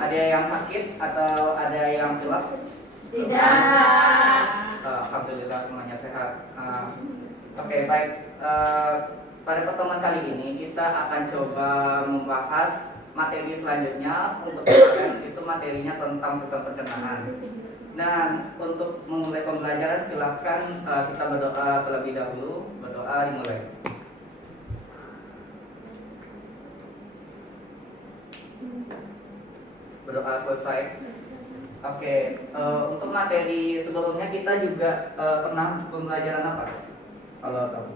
Ada yang sakit atau ada yang pilek? Tidak. Alhamdulillah semuanya sehat. Oke, baik. Pada pertemuan kali ini kita akan coba membahas materi selanjutnya. Untuk kemarin itu materinya tentang sistem pencernaan. Nah, untuk memulai pembelajaran silahkan kita berdoa terlebih dahulu. Berdoa dimulai. Berdoa selesai. Oke, untuk materi sebelumnya kita juga pernah pembelajaran apa? Kalau tahu?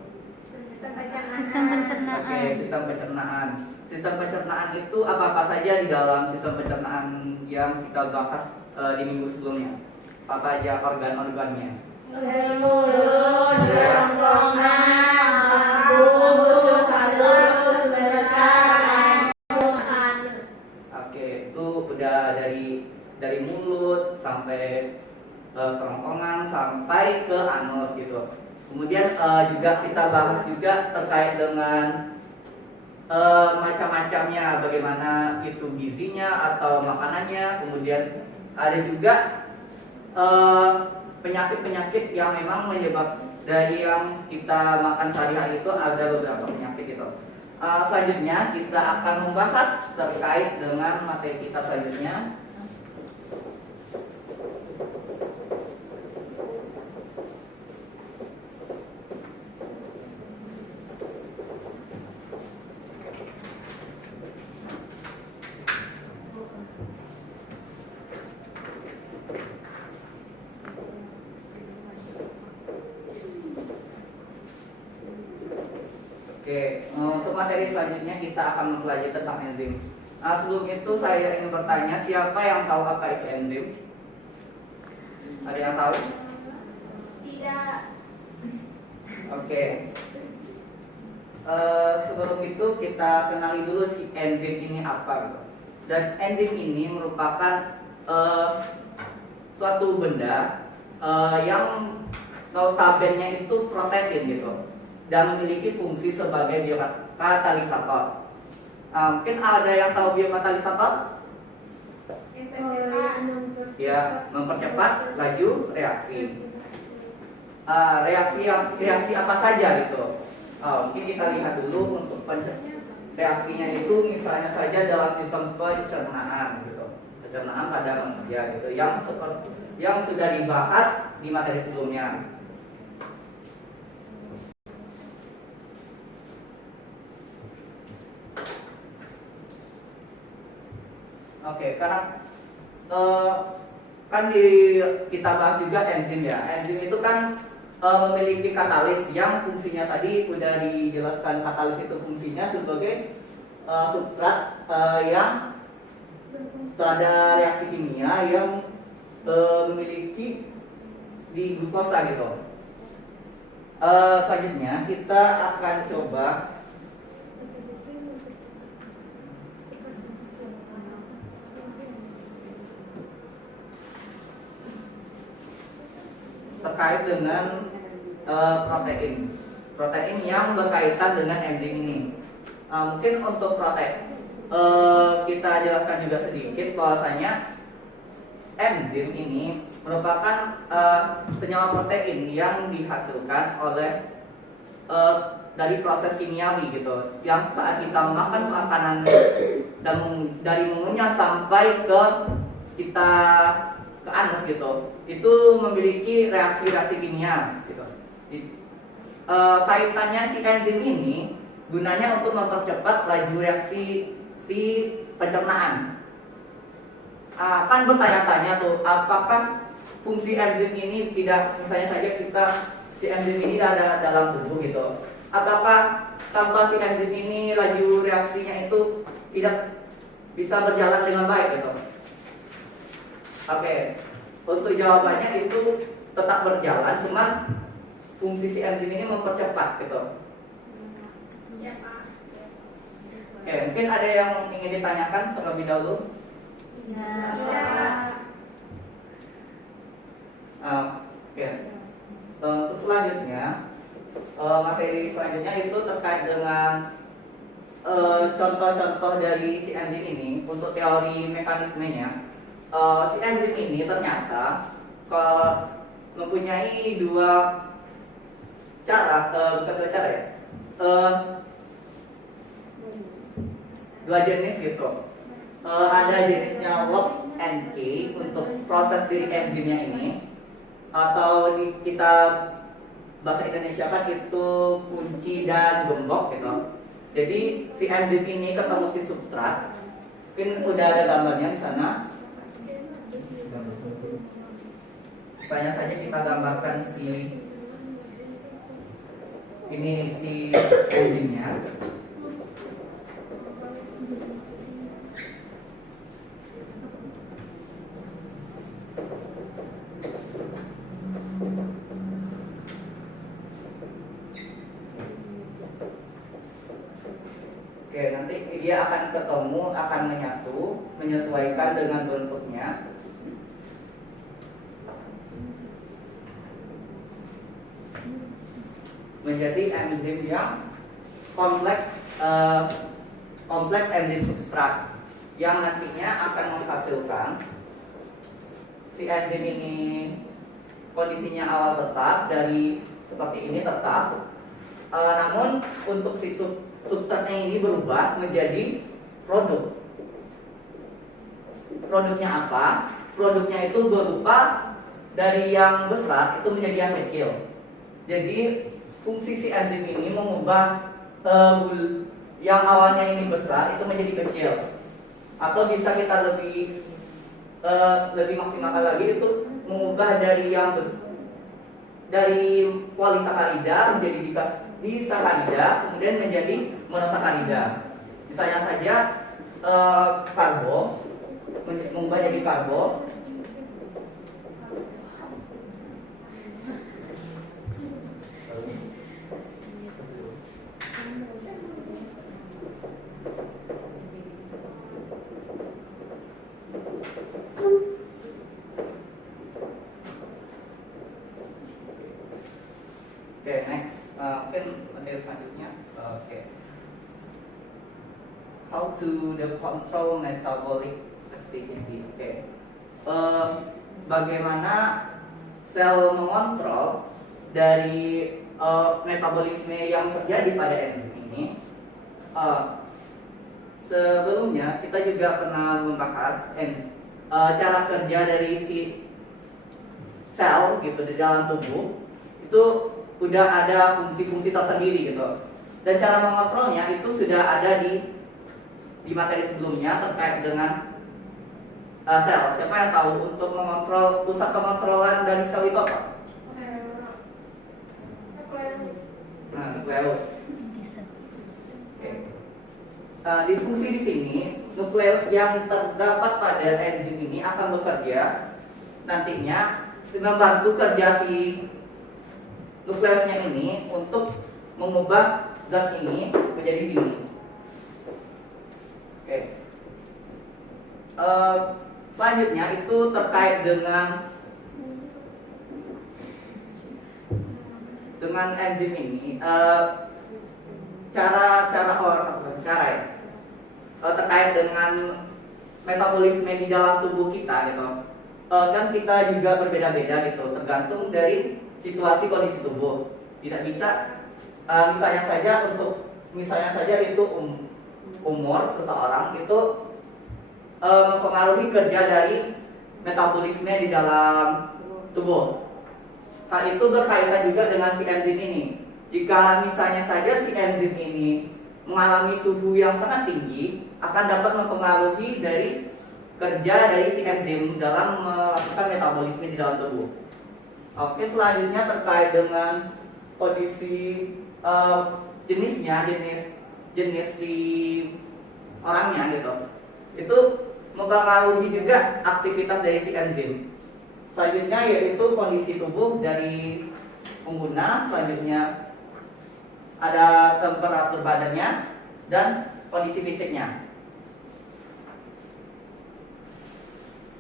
Sistem pencernaan. Oke, sistem pencernaan. Sistem pencernaan itu apa-apa saja di dalam sistem pencernaan yang kita bahas di minggu sebelumnya? Apa aja organ-organnya? Mulut, kerongkongan, lambung, usus, halus, besar, anus. Oke, itu udah dari mulut sampai kerongkongan sampai ke anus gitu. Kemudian juga kita bahas juga terkait dengan macam-macamnya, bagaimana itu gizinya atau makanannya. Kemudian ada juga penyakit-penyakit yang memang menyebab dari yang kita makan sehari-hari itu, ada beberapa penyakit itu. Selanjutnya kita akan membahas terkait dengan materi kita selanjutnya. Oke, untuk materi selanjutnya kita akan mempelajari tentang enzim. Sebelum itu saya ingin bertanya, siapa yang tahu apa itu enzim? Ada yang tahu? Tidak. Oke. Sebelum itu kita kenali dulu si enzim ini apa gitu. Dan enzim ini merupakan suatu benda yang notabene itu protein gitu, dan memiliki fungsi sebagai biokatalisator. Mungkin ada yang tahu biokatalisator? Ya, mempercepat laju reaksi. Reaksi apa saja gitu? Mungkin kita lihat dulu untuk reaksinya itu, misalnya saja dalam sistem pencernaan gitu, pencernaan pada manusia gitu, yang sudah dibahas di materi sebelumnya. Oke, karena kan kita bahas juga enzim ya. Enzim itu kan memiliki katalis yang fungsinya tadi udah dijelaskan. Katalis itu fungsinya sebagai substrat yang pada reaksi kimia yang memiliki di glukosa gitu. Selanjutnya kita akan coba terkait dengan protein yang berkaitan dengan enzim ini. Mungkin untuk protein kita jelaskan juga sedikit bahwasanya enzim ini merupakan senyawa protein yang dihasilkan oleh dari proses kimiawi gitu, yang saat kita makan makanan dan dari mengunyah sampai ke kita ke anus gitu, itu memiliki reaksi-reaksi kimia gitu. Kaitannya si enzim ini gunanya untuk mempercepat laju reaksi si pencernaan. Kan bertanya-tanya tuh, apakah fungsi enzim ini tidak, misalnya saja kita si enzim ini ada dalam tubuh gitu, apakah tanpa si enzim ini laju reaksinya itu tidak bisa berjalan dengan baik gitu? Oke, untuk jawabannya itu tetap berjalan, cuman fungsi si enzim ini mempercepat gitu. Ya, Pak. Oke, mungkin ada yang ingin ditanyakan terlebih dahulu? Tidak. Oke. Untuk selanjutnya, materi selanjutnya itu terkait dengan contoh-contoh dari si enzim ini untuk teori mekanismenya. Si enzim ini ternyata mempunyai dua cara, bukan dua cara ya, dua jenis gitu. Ada jenisnya lock and key untuk proses dari enzimnya ini, atau di kita bahasa Indonesia kan itu kunci dan gembok gitu. Jadi si enzim ini ketemu si substrat, mungkin udah ada gambarnya di sana. Banyak saja kita gambarkan ini si enzimnya. Oke, nanti dia akan ketemu, akan menyatu, menyesuaikan dengan bentuknya. Menjadi enzim yang kompleks enzim substrat yang nantinya akan menghasilkan si enzim ini kondisinya awal tetap dari seperti ini tetap, namun untuk si substratnya ini berubah menjadi produk. Produknya apa? Produknya itu berupa dari yang besar itu menjadi yang kecil. Jadi fungsi si enzim ini mengubah yang awalnya ini besar itu menjadi kecil, atau bisa kita lebih maksimalkan lagi itu mengubah dari yang dari polisakarida menjadi disakarida, kemudian menjadi monosakarida. Misalnya saja karbo mengubah jadi karbo. Oke, next, mungkin materi selanjutnya. Oke. How to the control metabolic activity. Oke. Bagaimana sel mengontrol dari metabolisme yang terjadi pada enzim ini? Sebelumnya kita juga pernah membahas cara kerja dari si sel gitu di dalam tubuh itu udah ada fungsi-fungsi tersendiri gitu, dan cara mengontrolnya itu sudah ada di materi sebelumnya terkait dengan sel. Siapa yang tahu untuk mengontrol pusat pengontrolan dari sel itu apa? Nukleus. Oke. Di fungsi di sini nukleus yang terdapat pada enzim ini akan bekerja nantinya membantu kerja si nukleusnya ini untuk mengubah zat ini menjadi ini. Oke. Selanjutnya itu terkait dengan enzim ini. Terkait dengan metabolisme di dalam tubuh kita gitu. Kan kita juga berbeda-beda gitu, tergantung dari situasi kondisi tubuh. Tidak bisa misalnya saja itu umur seseorang itu mempengaruhi kerja dari metabolisme di dalam tubuh. Hal itu berkaitan juga dengan si enzim ini. Jika misalnya saja si enzim ini mengalami suhu yang sangat tinggi, akan dapat mempengaruhi dari kerja dari si enzim dalam melakukan metabolisme di dalam tubuh. Oke, selanjutnya terkait dengan kondisi jenis si orangnya gitu. Itu mempengaruhi juga aktivitas dari si enzim. Selanjutnya yaitu kondisi tubuh dari pengguna, selanjutnya ada temperatur badannya dan kondisi fisiknya.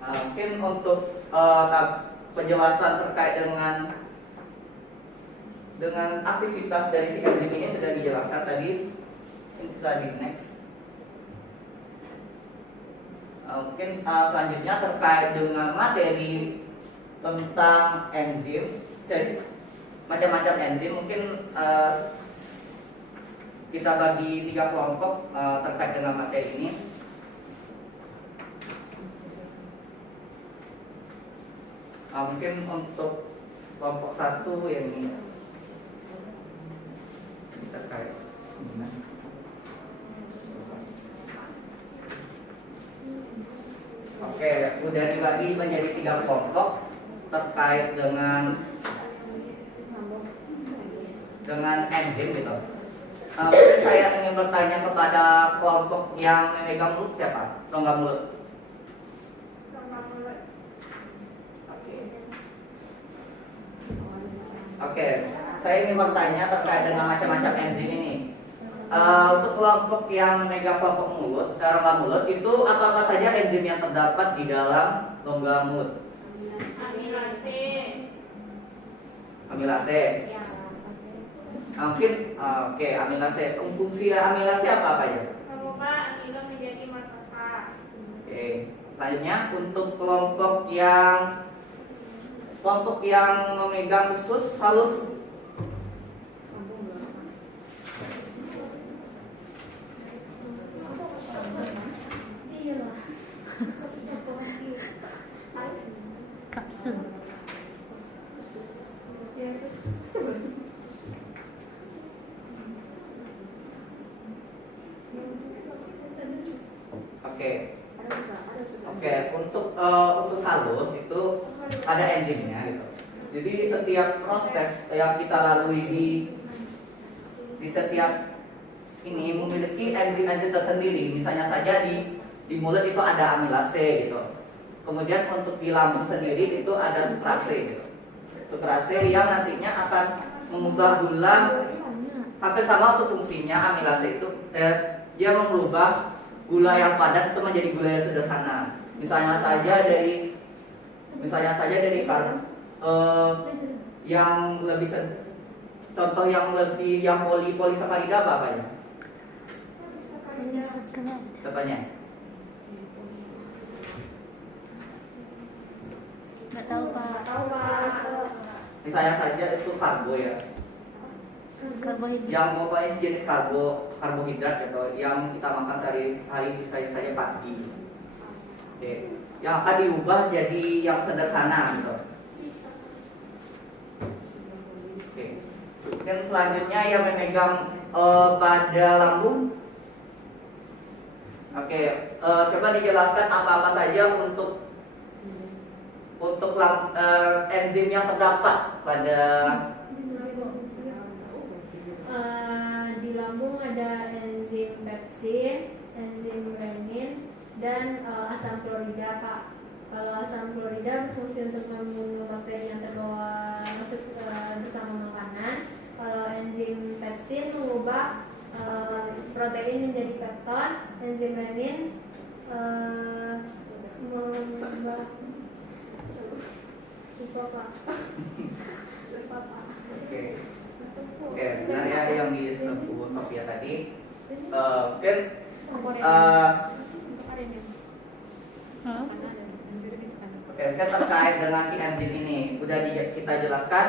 Mungkin untuk penjelasan terkait dengan aktivitas dari si enzim ini sudah dijelaskan tadi. Kita di next. Mungkin selanjutnya terkait dengan materi tentang enzim, jadi macam-macam enzim. Mungkin kita bagi 3 kelompok terkait dengan materi ini. Mungkin untuk kelompok 1 yang ini terkait dengan oke, udah dibagi menjadi 3 kelompok terkait dengan enzim gitu. Mungkin saya ingin bertanya kepada kelompok yang memegang mulut siapa? Rongga mulut. Oke, saya ingin bertanya terkait dengan macam-macam enzim ini. Untuk kelompok yang memegang kelompok mulut, rongga mulut itu apa saja enzim yang terdapat di dalam rongga mulut? Amilase. Mungkin, oke, amilase. Fungsi amilase apa ya? Mengubah amilo menjadi maltosa. Oke, selanjutnya untuk kelompok yang memegang usus halus. Kapsul. Oke, untuk usus halus itu ada enzimnya gitu. Jadi setiap proses yang kita lalui di setiap ini memiliki enzim-enzim tersendiri. Misalnya saja di mulut itu ada amilase gitu. Kemudian untuk di lambung sendiri itu ada sukrase gitu. Sukrase yang nantinya akan mengubah gula, hampir sama untuk fungsinya amilase itu dia mengubah gula yang padat itu menjadi gula yang sederhana. Misalnya saja dari yang lebih contoh yang polisakarida apa ya? Apanya? Nggak tahu Pak. Misalnya saja itu karbo ya. Karbohidrat. Yang pokoknya jenis karbohidrat gitu, yang kita makan sehari-hari misalnya saja pagi. Oke. Yang akan diubah jadi yang sederhana gitu. Oke. Dan selanjutnya yang memegang pada lambung. Oke, coba dijelaskan apa-apa saja untuk enzim yang terdapat pada Di lambung ada enzim pepsin, enzim renin, dan asam klorida, Pak. Kalau asam klorida berfungsi untuk membunuh bakteri yang terbawa masuk bersama makanan. Kalau enzim pepsin mengubah protein menjadi pepton, enzim renin mengubah Oke, benar ya yang disebut Sofia tadi. Mungkin terkait dengan si enzim ini udah kita jelaskan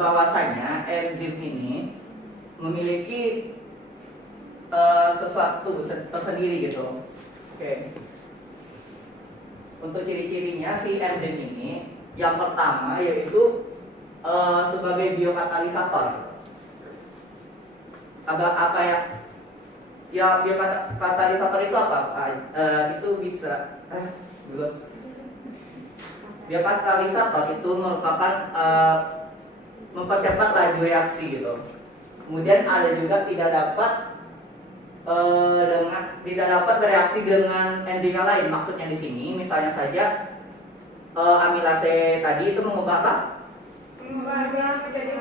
bahwasanya enzim ini memiliki sesuatu tersendiri gitu. Oke. Untuk ciri-cirinya si enzim ini yang pertama yaitu sebagai biokatalisator. Apa ya? Ya biokatalisator itu apa? Itu bisa belum. Biokatalisator itu merupakan mempercepat laju reaksi gitu. Kemudian ada juga tidak dapat bereaksi dengan enzim yang lain. Maksudnya di sini misalnya saja amilase tadi itu mengubah apa? Mengubahnya menjadi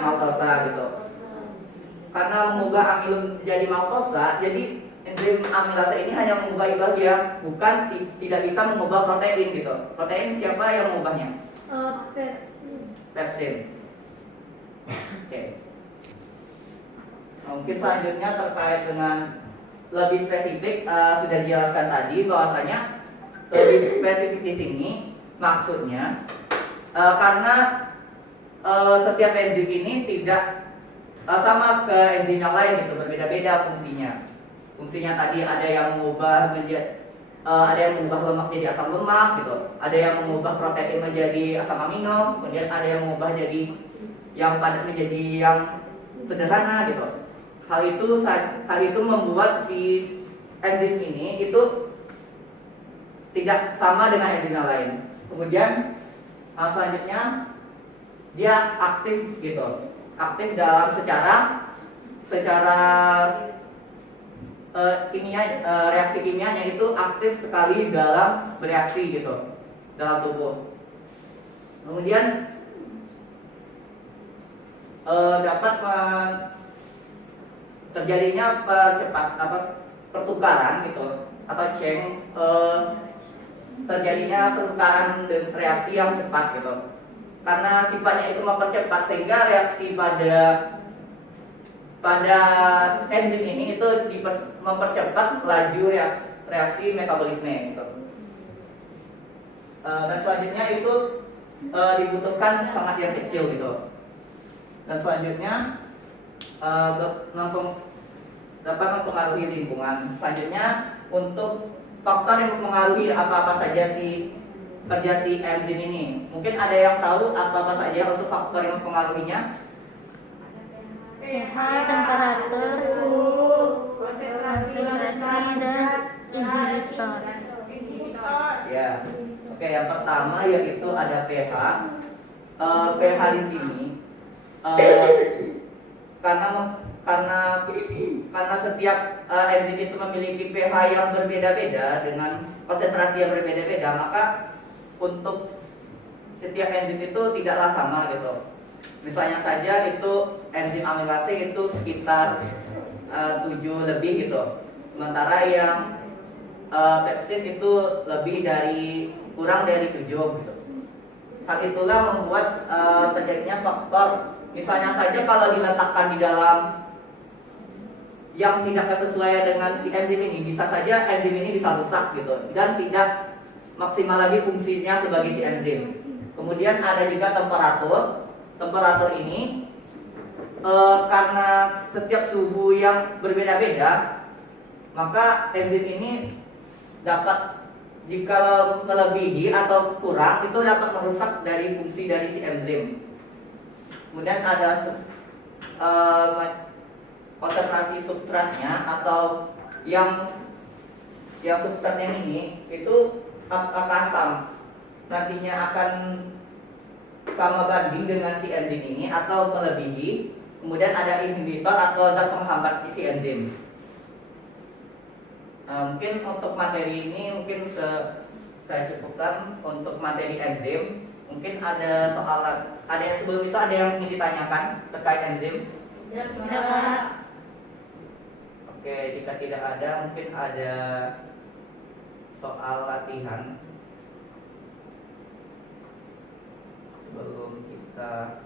Maltosa gitu. Karena mengubah amilum menjadi maltosa, jadi enzim amilase ini hanya mengubah bagian, bukan tidak bisa mengubah protein gitu. Protein siapa yang mengubahnya? pepsin. Pepsin. Oke. Mungkin selanjutnya terkait dengan lebih spesifik, sudah dijelaskan tadi bahwasanya lebih spesifik di sini maksudnya karena setiap enzim ini tidak sama ke enzim yang lain gitu, berbeda-beda fungsinya. Fungsinya tadi ada yang mengubah ada yang mengubah lemak jadi asam lemak gitu, ada yang mengubah protein menjadi asam amino, kemudian ada yang mengubah jadi yang padat menjadi yang sederhana gitu. Hal itu membuat si enzim ini itu tidak sama dengan enzim yang lain. Kemudian selanjutnya dia aktif gitu, aktif dalam secara reaksi kimianya itu aktif sekali dalam bereaksi gitu dalam tubuh. Kemudian dapat terjadinya pertukaran gitu atau terjadinya pertukaran dan reaksi yang cepat gitu. Karena sifatnya itu mempercepat sehingga reaksi pada enzim ini itu mempercepat laju reaksi metabolisme gitu. Dan selanjutnya itu dibutuhkan sangat yang kecil gitu. Dan selanjutnya dapat mempengaruhi lingkungan. Selanjutnya untuk faktor yang mempengaruhi apa-apa saja kerja si enzim ini. Mungkin ada yang tahu apa-apa saja untuk faktor yang mempengaruhinya? pH, temperatur, suhu, konsentrasi zat, inhibitor. Ya. Oke, yang pertama yaitu ada pH. pH di sini karena setiap enzim itu memiliki pH yang berbeda-beda dengan konsentrasi yang berbeda-beda, maka untuk setiap enzim itu tidaklah sama gitu. Misalnya saja itu enzim amilase itu sekitar 7 lebih gitu. Sementara yang pepsid itu kurang dari 7 gitu. Hal itulah membuat terjadinya faktor, misalnya saja kalau diletakkan di dalam yang tidak kesesuaian dengan si enzim ini, bisa saja enzim ini bisa rusak gitu dan tidak maksimal lagi fungsinya sebagai si enzim. Kemudian ada juga temperatur. Temperatur ini karena setiap suhu yang berbeda-beda, maka enzim ini dapat, jika melebihi atau kurang, itu dapat merusak dari fungsi dari si enzim. Kemudian ada konsentrasi substratnya atau yang substratnya ini itu apakah nantinya akan sama banding dengan si enzim ini atau melebihi. Kemudian ada inhibitor atau zat penghambat si enzim. Mungkin untuk materi ini mungkin saya cukupkan untuk materi enzim. Mungkin ada yang sebelum itu ada yang ingin ditanyakan terkait enzim? Tidak. Oke, jika tidak ada mungkin ada soal latihan sebelum kita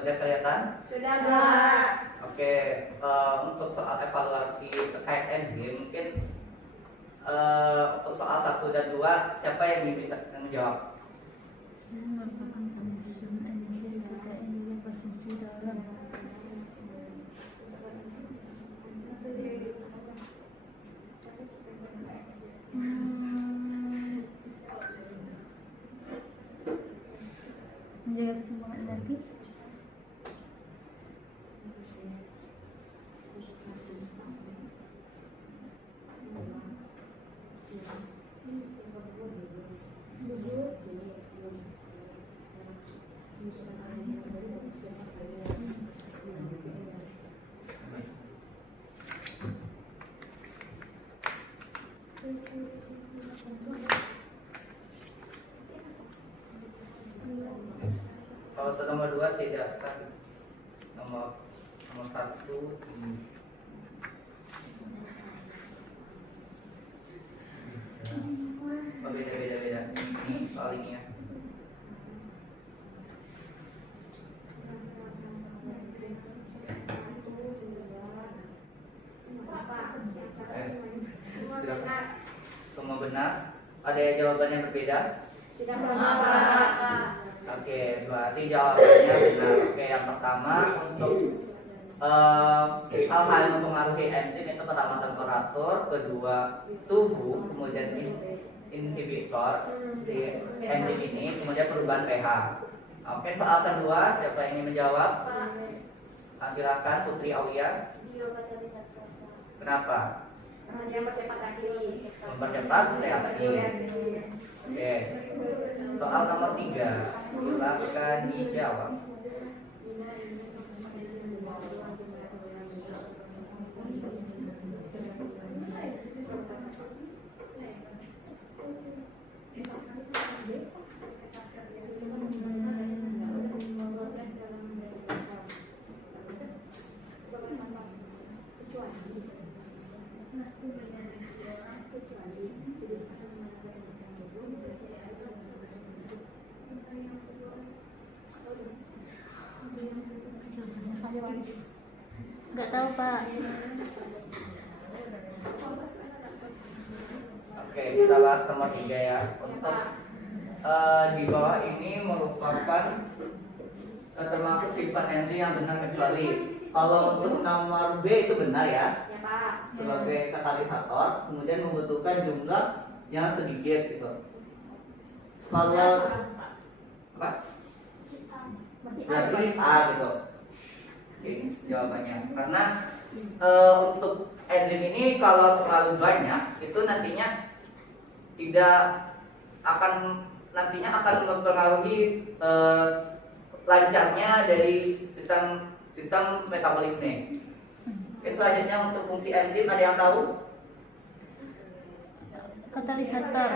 udah kelihatan? Sudah, Pak. Oke, untuk soal evaluasi terkait enzim mungkin untuk soal 1 dan 2 siapa yang bisa menjawab? Merupakan penyusun enzim pada enzim berfungsi dalam menjaga keseimbangan energi. Gugur Kalau untuk nomor 2 tidak sah. Nomor 1 ini. Oh, beda. Ini soal ini ya. Semua benar. Ada jawaban yang berbeda? Tidak sama, Pak. Oke, berarti jawabannya benar. Oke, yang pertama untuk hal-hal yang mempengaruhi enzim itu pertama temperatur, kedua suhu, kemudian inhibitor di enzim ini, kemudian perubahan pH. Oke, soal kedua siapa yang ingin menjawab? Silakan Putri Aulia. Biokatalisator. Kenapa? Dia mempercepat reaksi. Mempercepat reaksi. Oke. Soal nomor 3, silakan dijawab. Nggak tahu, Pak. Oke, kita bahas nomor 3 ya. Untuk di bawah ini merupakan termasuk sifat enzim yang benar kecuali kalau untuk nomor B itu benar ya. Ya, Pak. Sebagai katalisator, kemudian membutuhkan jumlah yang sedikit gitu. Kalau apa? Berarti A gitu. Oke, jawabannya. Karena untuk enzim ini kalau terlalu banyak itu nantinya akan mempengaruhi lancarnya dari sistem metabolisme. Oke, selanjutnya untuk fungsi enzim ada yang tahu? Katalisator.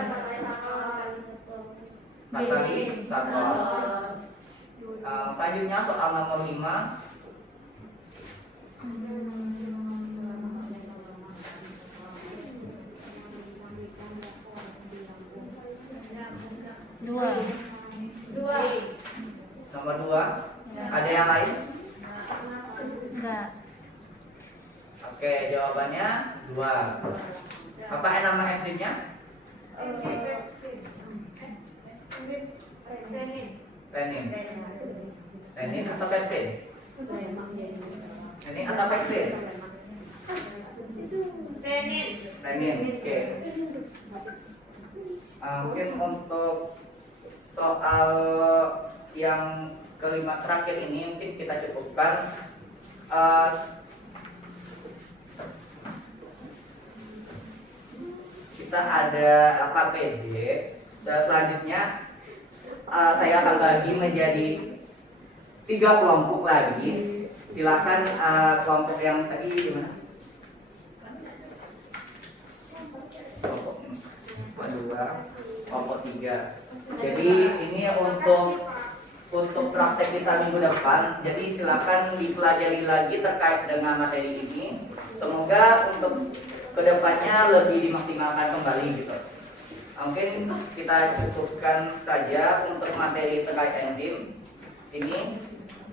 Katalisator. Selanjutnya soal nomor 5. Dua. Nomor 2. Ada yang lain? Enggak. Oke, jawabannya 2. Apa nama enzimnya? Renin. Renin atau pepsin? Renin atau pepsin? Renin. Oke. Mungkin untuk soal yang kelima terakhir ini mungkin kita cukupkan. Kita ada KPD dan selanjutnya saya akan bagi menjadi 3 kelompok lagi. Silakan kelompok yang tadi gimana? Kelompok 2, kelompok 3. Jadi ini untuk praktek kita minggu depan. Jadi silakan dipelajari lagi terkait dengan materi ini. Semoga untuk kedepannya lebih dimaksimalkan kembali gitu. Mungkin kita cukupkan saja untuk materi terkait enzim ini.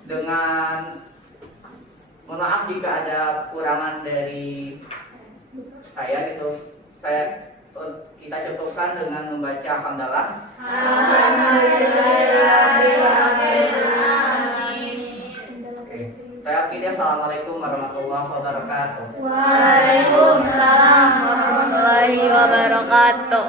Dengan mohon maaf jika ada kurangan dari saya gitu. Kita cukupkan dengan membaca hamdalah. Oke. Saya akhiri. Assalamualaikum warahmatullahi wabarakatuh. Waalaikumsalam warahmatullahi wabarakatuh.